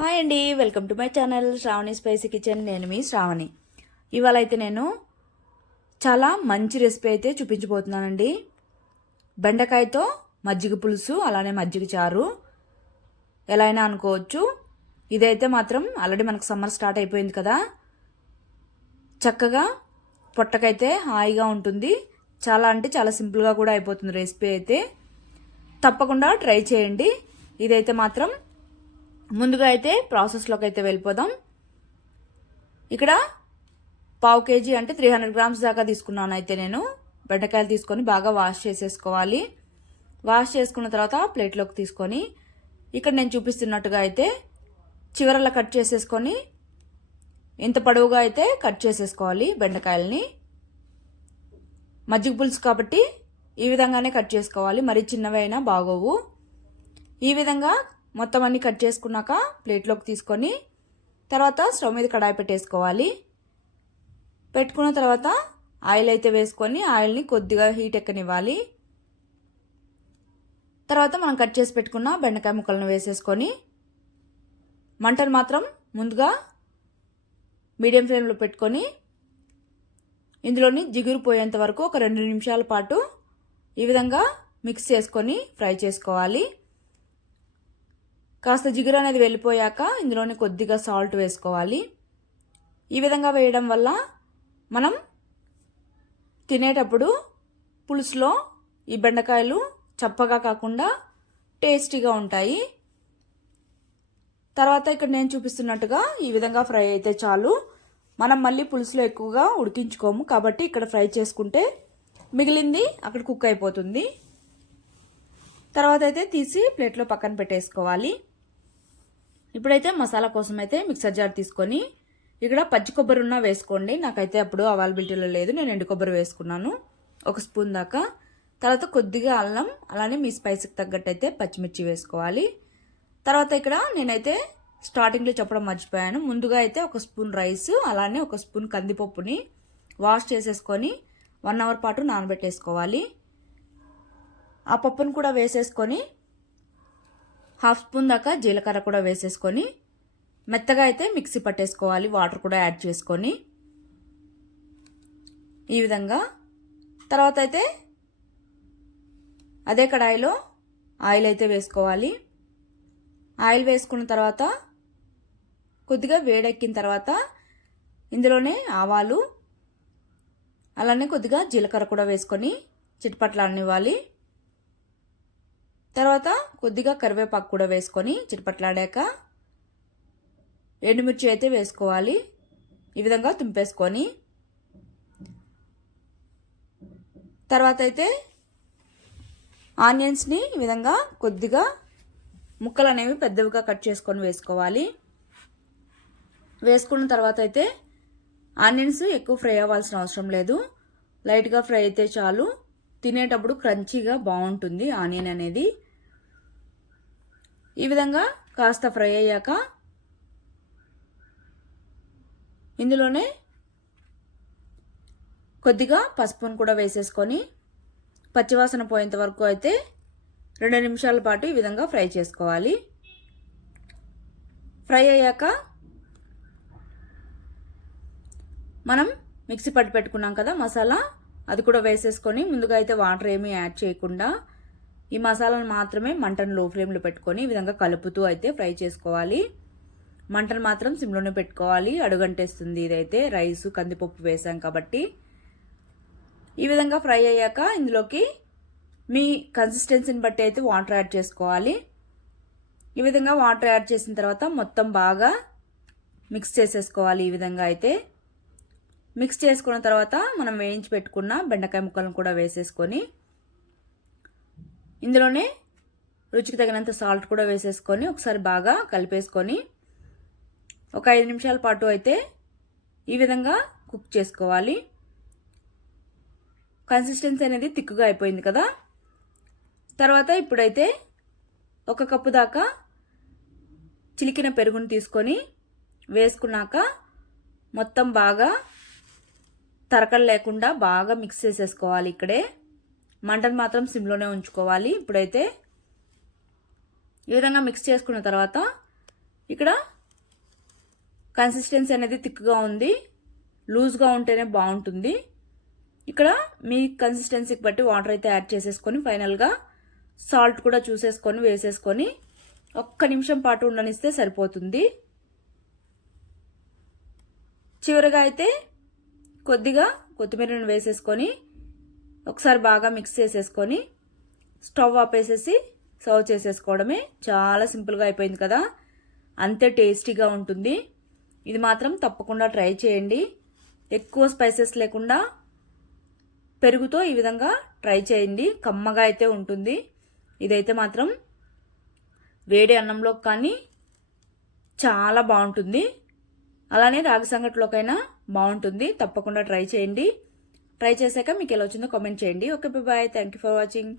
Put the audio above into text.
Hi అండి welcome to my channel Shravani spicy kitchen. నేను మీ శ్రావణి. ఇవాళ అయితే నేను చాలా మంచి రెసిపీ అయితే చూపించబోతున్నానండి. బెండకాయతో మజ్జిగ పులుసు అలానే మజ్జిగ చారు. ఎలా అయినా అనుకోవచ్చు. ఇదైతే మాత్రం ఆల్రెడీ మనకు సమ్మర్ స్టార్ట్ అయిపోయింది కదా. చక్కగా పొట్టకైతే హాయిగా ఉంటుంది. చాలా అంటే చాలా సింపుల్గా కూడా అయిపోతుంది రెసిపీ అయితే. తప్పకుండా ట్రై చేయండి. ఇదైతే మాత్రం ముందుగా అయితే ప్రాసెస్లోకి అయితే వెళ్ళిపోదాం. ఇక్కడ పావు కేజీ అంటే త్రీ హండ్రెడ్ గ్రామ్స్ దాకా తీసుకున్నాను అయితే నేను. బెండకాయలు తీసుకొని బాగా వాష్ చేసేసుకోవాలి. వాష్ చేసుకున్న తర్వాత ప్లేట్లోకి తీసుకొని ఇక్కడ నేను చూపిస్తున్నట్టుగా అయితే చివరలా కట్ చేసేసుకొని ఇంత పొడవుగా అయితే కట్ చేసేసుకోవాలి బెండకాయలని. మజ్జిగ పులుసు కాబట్టి ఈ విధంగానే కట్ చేసుకోవాలి. మరి చిన్నవి అయినా బాగోవు. ఈ విధంగా మొత్తం అన్నీ కట్ చేసుకున్నాక ప్లేట్లోకి తీసుకొని తర్వాత స్టవ్ మీద కడాయి పెట్టేసుకోవాలి. పెట్టుకున్న తర్వాత ఆయిల్ అయితే వేసుకొని ఆయిల్ని కొద్దిగా హీట్ ఎక్కనివ్వాలి. తర్వాత మనం కట్ చేసి పెట్టుకున్న బెండకాయ ముక్కలను వేసేసుకొని మంటను మాత్రం ముందుగా మీడియం ఫ్లేమ్లో పెట్టుకొని ఇందులోని జిగురు పోయేంత వరకు ఒక రెండు నిమిషాల పాటు ఈ విధంగా మిక్స్ చేసుకొని ఫ్రై చేసుకోవాలి. కాస్త జిగురు అనేది వెళ్ళిపోయాక ఇందులోనే కొద్దిగా సాల్ట్ వేసుకోవాలి. ఈ విధంగా వేయడం వల్ల మనం తినేటప్పుడు పులుసులో ఈ బెండకాయలు చప్పగా కాకుండా టేస్టీగా ఉంటాయి. తర్వాత ఇక్కడ నేను చూపిస్తున్నట్టుగా ఈ విధంగా ఫ్రై అయితే చాలు. మనం మళ్ళీ పులుసులో ఎక్కువగా ఉడికించుకోము కాబట్టి ఇక్కడ ఫ్రై చేసుకుంటే మిగిలింది అక్కడ కుక్ అయిపోతుంది. తర్వాత అయితే తీసి ప్లేట్లో పక్కన పెట్టేసుకోవాలి. ఇప్పుడైతే మసాలా కోసం అయితే మిక్సర్ జార్ తీసుకొని ఇక్కడ పచ్చి కొబ్బరి ఉన్నా వేసుకోండి. నాకైతే అప్పుడు అవైలబిలిటీలో లేదు. నేను ఎండు కొబ్బరి వేసుకున్నాను. ఒక స్పూన్ దాకా. తర్వాత కొద్దిగా అల్లం అలానే మీ స్పైస్కి తగ్గట్టు అయితే పచ్చిమిర్చి వేసుకోవాలి. తర్వాత ఇక్కడ నేనైతే స్టార్టింగ్లో చెప్పడం మర్చిపోయాను. ముందుగా అయితే ఒక స్పూన్ రైస్ అలానే ఒక స్పూన్ కందిపప్పుని వాష్ చేసేసుకొని వన్ అవర్ పాటు నానబెట్టేసుకోవాలి. ఆ పప్పును కూడా వేసేసుకొని హాఫ్ స్పూన్ దాకా జీలకర్ర కూడా వేసేసుకొని మెత్తగా అయితే మిక్సీ పట్టేసుకోవాలి వాటర్ కూడా యాడ్ చేసుకొని. ఈ విధంగా. తర్వాత అయితే అదే కడాయిలో ఆయిల్ అయితే వేసుకోవాలి. ఆయిల్ వేసుకున్న తర్వాత కొద్దిగా వేడెక్కిన తర్వాత ఇందులోనే ఆవాలు అలానే కొద్దిగా జీలకర్ర కూడా వేసుకొని చిట్పట్లాడనివ్వాలి. తర్వాత కొద్దిగా కరివేపాకు కూడా వేసుకొని చిటపట్లాడాక ఎండుమిర్చి అయితే వేసుకోవాలి. ఈ విధంగా తుంపేసుకొని. తర్వాత అయితే ఆనియన్స్ని ఈ విధంగా కొద్దిగా ముక్కలు అనేవి పెద్దవిగా కట్ చేసుకొని వేసుకోవాలి. వేసుకున్న తర్వాత అయితే ఆనియన్స్ ఎక్కువ ఫ్రై అవ్వాల్సిన అవసరం లేదు. లైట్గా ఫ్రై అయితే చాలు. తినేటప్పుడు క్రంచీగా బాగుంటుంది. ఆనియన్ అనేది ఈ విధంగా కాస్త ఫ్రై అయ్యాక ఇందులోనే కొద్దిగా పసుపును కూడా వేసేసుకొని పచ్చివాసన పోయేంత వరకు అయితే రెండు నిమిషాల పాటు ఈ విధంగా ఫ్రై చేసుకోవాలి. ఫ్రై అయ్యాక మనం మిక్సీ పట్టి పెట్టుకున్నాం కదా మసాలా. అది కూడా వేసేసుకొని ముందుగా అయితే వాటర్ ఏమీ యాడ్ చేయకుండా ఈ మసాలాను మాత్రమే మంటను లో ఫ్లేమ్లో పెట్టుకొని ఈ విధంగా కలుపుతూ అయితే ఫ్రై చేసుకోవాలి. మంటను మాత్రం సిమ్లోనే పెట్టుకోవాలి. అడుగంటేస్తుంది ఇదైతే. రైసు కందిపప్పు వేసాం కాబట్టి. ఈ విధంగా ఫ్రై అయ్యాక ఇందులోకి మీ కన్సిస్టెన్సీని బట్టి అయితే వాటర్ యాడ్ చేసుకోవాలి. ఈ విధంగా వాటర్ యాడ్ చేసిన తర్వాత మొత్తం బాగా మిక్స్ చేసేసుకోవాలి ఈ విధంగా అయితే. మిక్స్ చేసుకున్న తర్వాత మనం వేయించి పెట్టుకున్న బెండకాయ ముక్కలను కూడా వేసేసుకొని ఇందులోనే రుచికి తగినంత సాల్ట్ కూడా వేసేసుకొని ఒకసారి బాగా కలిపేసుకొని ఒక ఐదు నిమిషాల పాటు అయితే ఈ విధంగా కుక్ చేసుకోవాలి. కన్సిస్టెన్సీ అనేది తిక్కుగా అయిపోయింది కదా? తర్వాత ఇప్పుడైతే ఒక కప్పు దాకా చిలికిన పెరుగును తీసుకొని వేసుకున్నాక మొత్తం బాగా తరకలు లేకుండా బాగా మిక్స్ చేసేసుకోవాలి ఇక్కడే. మంటను మాత్రం సిమ్లోనే ఉంచుకోవాలి. ఇప్పుడైతే ఈ విధంగా మిక్స్ చేసుకున్న తర్వాత ఇక్కడ కన్సిస్టెన్సీ అనేది థిక్గా ఉంది. లూజ్గా ఉంటేనే బాగుంటుంది. ఇక్కడ మీ కన్సిస్టెన్సీకి బట్టి వాటర్ అయితే యాడ్ చేసేసుకొని ఫైనల్గా సాల్ట్ కూడా చూసేసుకొని వేసేసుకొని ఒక్క నిమిషం పాటు ఉండనిస్తే సరిపోతుంది. చివరిగా అయితే కొద్దిగా కొత్తిమీరను వేసేసుకొని ఒకసారి బాగా మిక్స్ చేసేసుకొని స్టవ్ ఆపేసేసి సర్వ్ చేసేసుకోవడమే చాలా సింపుల్గా అయిపోయింది కదా. అంతే టేస్టీగా ఉంటుంది. ఇది మాత్రం తప్పకుండా ట్రై చేయండి. ఎక్కువ స్పైసెస్ లేకుండా పెరుగుతో ఈ విధంగా ట్రై చేయండి. కమ్మగా అయితే ఉంటుంది. ఇదైతే మాత్రం వేడి అన్నంలో కానీ చాలా బాగుంటుంది. అలానే రాగి సంగటిలోకైనా బాగుంటుంది. తప్పకుండా ట్రై చేయండి. ట్రై చేశాక మీకు ఎలా వచ్చిందో కామెంట్ చేయండి. Okay bye thank you for watching